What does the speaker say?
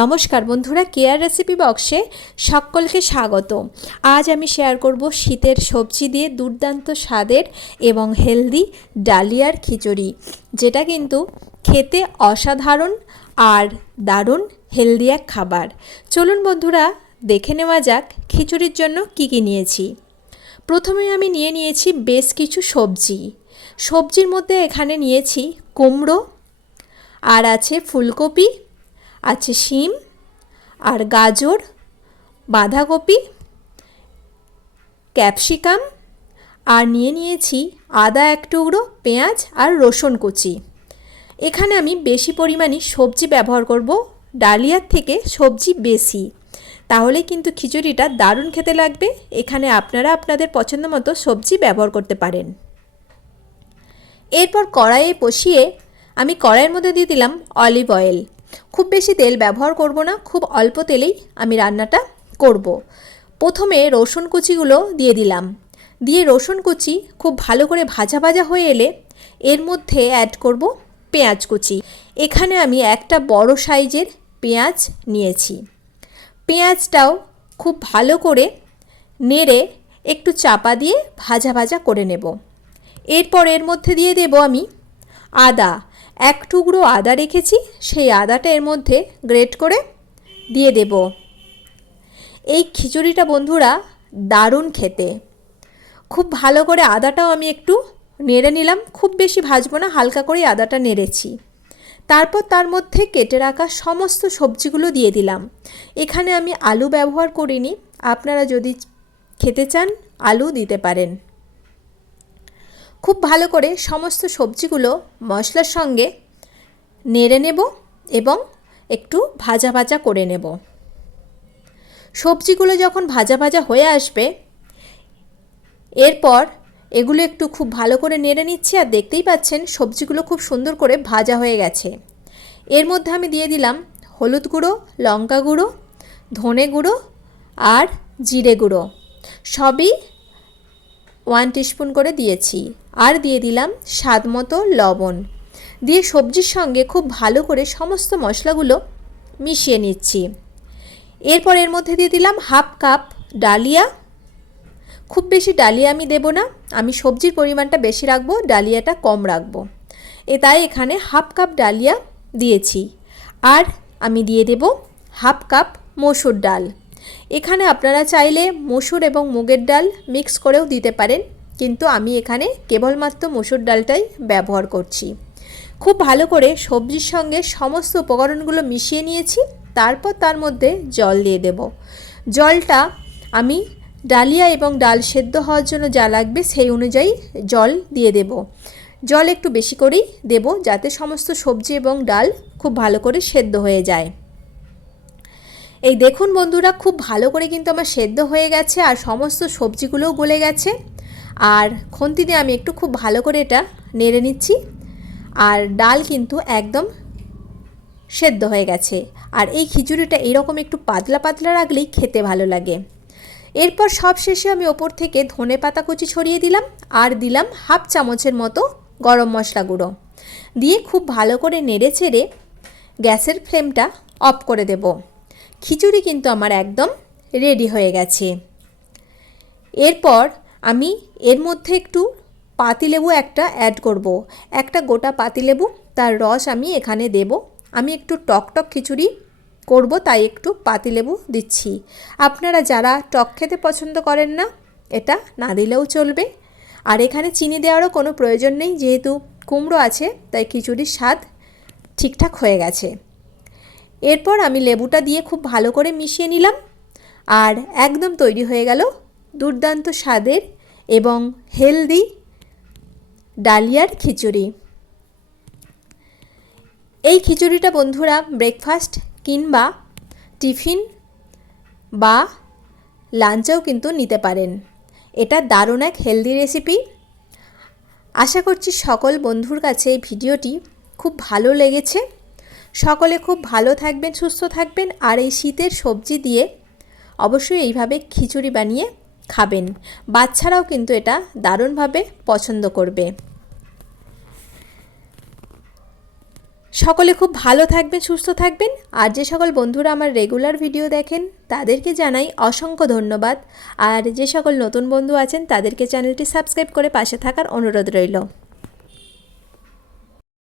নমস্কার বন্ধুরা care recipe বক্সে সকলকে স্বাগত। আজ আমি শেয়ার করব শীতের সবজি দিয়ে দুর্দান্ত স্বাদের এবং হেলদি ডালিয়ার খিচুড়ি, যেটা কিন্তু খেতে অসাধারণ আর দারুণ হেলদি এক খাবার। চলুন বন্ধুরা, দেখে নেওয়া যাক খিচুড়ির জন্য কি কি নিয়েছি। প্রথমে আমি নিয়ে নিয়েছি বেশ কিছু সবজি। সবজির মধ্যে এখানে নিয়েছি কুমড়ো, আর আছে ফুলকপি আছে শিম আর গাজর, বাঁধাকপি, ক্যাপসিকাম আর নিয়ে নিয়েছি আদা এক টুকরো, পেঁয়াজ আর রসুন কুচি। এখানে আমি বেশি পরিমাণে সবজি ব্যবহার করব, ডালিয়ার থেকে সবজি বেশি। তাহলে কিন্তু খিচুড়িটা দারুণ খেতে লাগবে। এখানে আপনারা আপনাদের পছন্দ মতো সবজি ব্যবহার করতে পারেন। এরপর কড়াইয়ে বসিয়ে আমি কড়াইয়ের মধ্যে দিয়ে দিলাম অলিভ অয়েল। খুব বেশি তেল ব্যবহার করব না, খুব অল্প তেলেই আমি রান্নাটা করব। প্রথমে রসুন কুচিগুলো দিয়ে দিলাম। দিয়ে রসুন কুচি খুব ভালো করে ভাজা ভাজা হয়ে এলে এর মধ্যে অ্যাড করব পেঁয়াজ কুচি। এখানে আমি একটা বড় সাইজের পেঁয়াজ নিয়েছি। পেঁয়াজটাও খুব ভালো করে নেড়ে একটু চাপা দিয়ে ভাজা ভাজা করে নেব। এরপর এর মধ্যে দিয়ে দেব আমি আদা। এক টুকরো আদা রেখেছি, সেই আদাটা এর মধ্যে গ্রেট করে দিয়ে দেব। এই খিচুড়িটা বন্ধুরা দারুণ খেতে। খুব ভালো করে আদাটাও আমি একটু নেড়ে নিলাম, খুব বেশি ভাজবো না, হালকা করে আদাটা নেড়েছি। তারপর তার মধ্যে কেটে রাখা সমস্ত সবজিগুলো দিয়ে দিলাম। এখানে আমি আলু ব্যবহার করিনি, আপনারা যদি খেতে চান, আলু দিতে পারেন। খুব ভালো করে সমস্ত সবজিগুলো মশলার সঙ্গে নেড়ে নেব এবং একটু ভাজা ভাজা করে নেব। সবজিগুলো যখন ভাজা ভাজা হয়ে আসবে, এরপর এগুলো একটু খুব ভালো করে নেড়ে নিচ্ছি আর দেখতেই পাচ্ছেন সবজিগুলো খুব সুন্দর করে ভাজা হয়ে গেছে। এর মধ্যে আমি দিয়ে দিলাম হলুদ গুঁড়ো, লঙ্কা গুঁড়ো, ধনে গুঁড়ো আর জিরে গুঁড়ো। সবই ওয়ান টিস্পুন করে দিয়েছি। আর দিয়ে দিলাম স্বাদ মতো লবণ। দিয়ে সবজির সঙ্গে খুব ভালো করে সমস্ত মশলাগুলো মিশিয়ে নিচ্ছি। এরপর এর মধ্যে দিয়ে দিলাম হাফ কাপ ডালিয়া। খুব বেশি ডালিয়া আমি দেব না, আমি সবজির পরিমাণটা বেশি রাখব, ডালিয়াটা কম রাখব। এ তাই এখানে হাফ কাপ ডালিয়া দিয়েছি। আর আমি দিয়ে দেব হাফ কাপ মসুর ডাল। এখানে আপনারা চাইলে মসুর এবং মুগের ডাল মিক্স করেও দিতে পারেন, কিন্তু আমি এখানে কেবলমাত্র মসুর ডালটাই ব্যবহার করছি। খুব ভালো করে সবজির সঙ্গে সমস্ত উপকরণগুলো মিশিয়ে নিয়েছি, তারপর তার মধ্যে জল দিয়ে দেব। জলটা আমি ডালিয়া এবং ডাল সেদ্ধ হওয়ার জন্য যা লাগবে সেই অনুযায়ী জল দিয়ে দেব। জল একটু বেশি করেই দেব, যাতে সমস্ত সবজি এবং ডাল খুব ভালো করে সেদ্ধ হয়ে যায়। এই দেখুন বন্ধুরা, খুব ভালো করে কিন্তু আমার সেদ্ধ হয়ে গেছে আর সমস্ত সবজিগুলোও গলে গেছে। আর খন্তি দিয়ে আমি একটু খুব ভালো করে এটা নেড়ে নিচ্ছি। আর ডাল কিন্তু একদম সেদ্ধ হয়ে গেছে। আর এই খিচুড়িটা এরকম একটু পাতলা পাতলা রাখলেই খেতে ভালো লাগে। এরপর সব শেষে আমি ওপর থেকে ধনে পাতা কুচি ছড়িয়ে দিলাম আর দিলাম হাফ চামচের মতো গরম মশলা গুঁড়ো। দিয়ে খুব ভালো করে নেড়ে চেড়ে গ্যাসের ফ্লেমটা অফ করে দেব। খিচুড়ি কিন্তু আমার একদম রেডি হয়ে গেছে। এরপর আমি এর মধ্যে একটু পাতিলেবু একটা অ্যাড করব। একটা গোটা পাতিলেবু, তার রস আমি এখানে দেব। আমি একটু টক টক খিচুড়ি করব, তাই একটু পাতিলেবু দিচ্ছি। আপনারা যারা টক খেতে পছন্দ করেন না, এটা না দিলেও চলবে। আর এখানে চিনি দেওয়ারও কোনো প্রয়োজন নেই, যেহেতু কুমড়ো আছে, তাই খিচুড়ির স্বাদ ঠিকঠাক হয়ে গেছে। এরপর আমি লেবুটা দিয়ে খুব ভালো করে মিশিয়ে নিলাম। আর একদম তৈরি হয়ে গেল দুর্দান্ত স্বাদের এবং হেলদি ডালিয়ার খিচুড়ি। এই খিচুড়িটা বন্ধুরা ব্রেকফাস্ট কিংবা টিফিন বা লাঞ্চেও কিন্তু নিতে পারেন। এটা দারুণ এক হেলদি রেসিপি। আশা করছি সকল বন্ধুর কাছে এই ভিডিওটি খুব ভালো লেগেছে। সকলে খুব ভালো থাকবেন, সুস্থ থাকবেন আর এই শীতের সবজি দিয়ে অবশ্যই এইভাবে খিচুড়ি বানিয়ে খাবেন। বাচ্চারাও কিন্তু এটা দারুণভাবে পছন্দ করবে। সকলে খুব ভালো থাকবেন, সুস্থ থাকবেন আর যে সকল বন্ধুরা আমার রেগুলার ভিডিও দেখেন তাদেরকে জানাই অসংখ্য ধন্যবাদ। আর যে সকল নতুন বন্ধু আছেন তাদেরকে চ্যানেলটি সাবস্ক্রাইব করে পাশে থাকার অনুরোধ রইল।